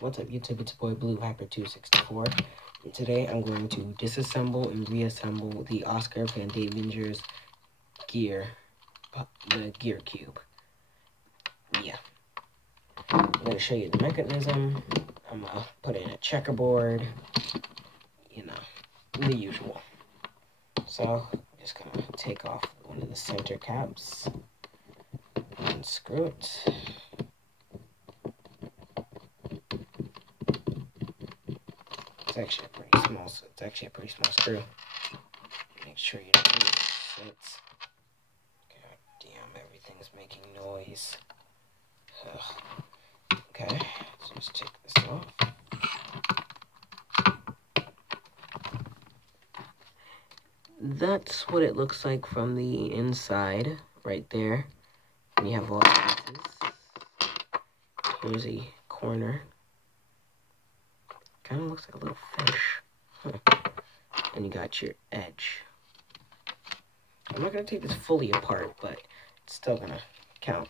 What's up YouTube, it's boy Blue Hyper 264, and today I'm going to disassemble and reassemble the Oscar Van Davinger's gear, the gear cube. Yeah. I'm going to show you the mechanism. I'm going to put in a checkerboard, you know, the usual. So, I'm just going to take off one of the center caps, unscrew it. It's actually a pretty small screw. Make sure you don't lose it. God damn, everything's making noise. Ugh. Okay, so just take this off. That's what it looks like from the inside, right there. And you have all the pieces. Here's a corner. Kind of looks like a little fish. Huh. And you got your edge. I'm not going to take this fully apart, but it's still going to count.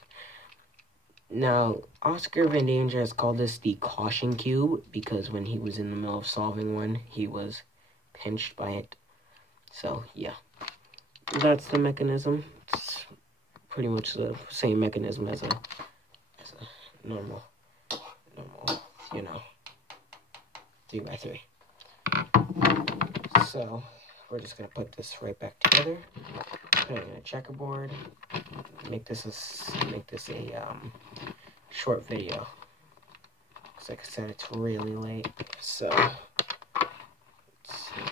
Now, Oscar Van Davinger has called this the caution cube because when he was in the middle of solving one, he was pinched by it. So, yeah. That's the mechanism. It's pretty much the same mechanism as a normal, you know, 3x3. So, we're just going to put this right back together, put it in a checkerboard, make this a short video. Because like I said, it's really late. So, let's see.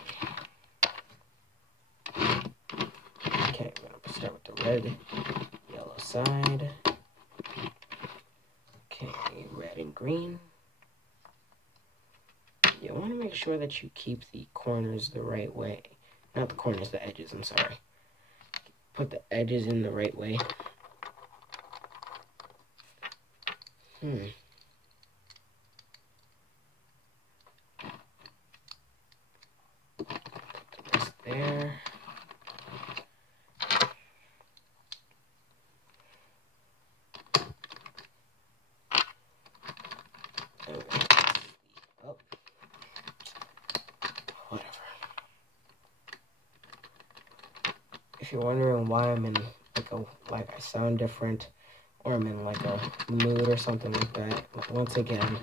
Okay, I'm going to start with the red, yellow side. Okay, red and green. You want to make sure that you keep the corners the right way. Not the corners, the edges, I'm sorry. Put the edges in the right way. Put the rest there. Whatever. If you're wondering why I'm in like I sound different, or I'm in like a mood or something like that, once again,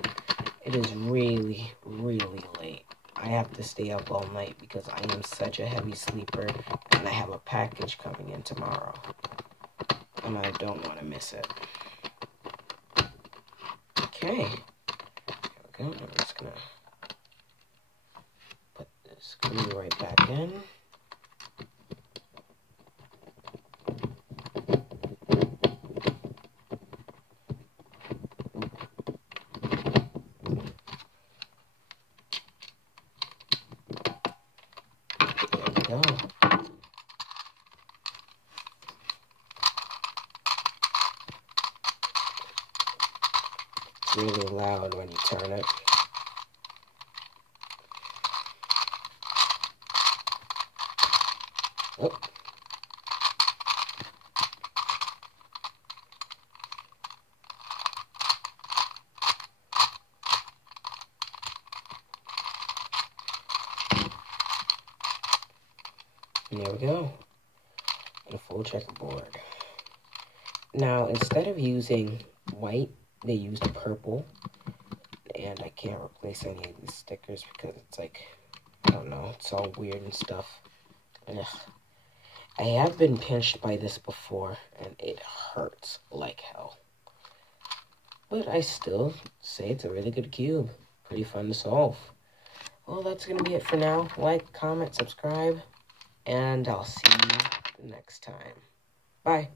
it is really, really late. I have to stay up all night because I am such a heavy sleeper, and I have a package coming in tomorrow, and I don't want to miss it. Okay, here we go. I'm just gonna put this screw right back in. There we go. It's really loud when you turn it. Oh. And there we go. And a full checkerboard. Now, instead of using white, they used purple. And I can't replace any of these stickers because it's like, I don't know, it's all weird and stuff. Ugh. I have been pinched by this before, and it hurts like hell. But I still say it's a really good cube. Pretty fun to solve. Well, that's going to be it for now. Like, comment, subscribe, and I'll see you next time. Bye.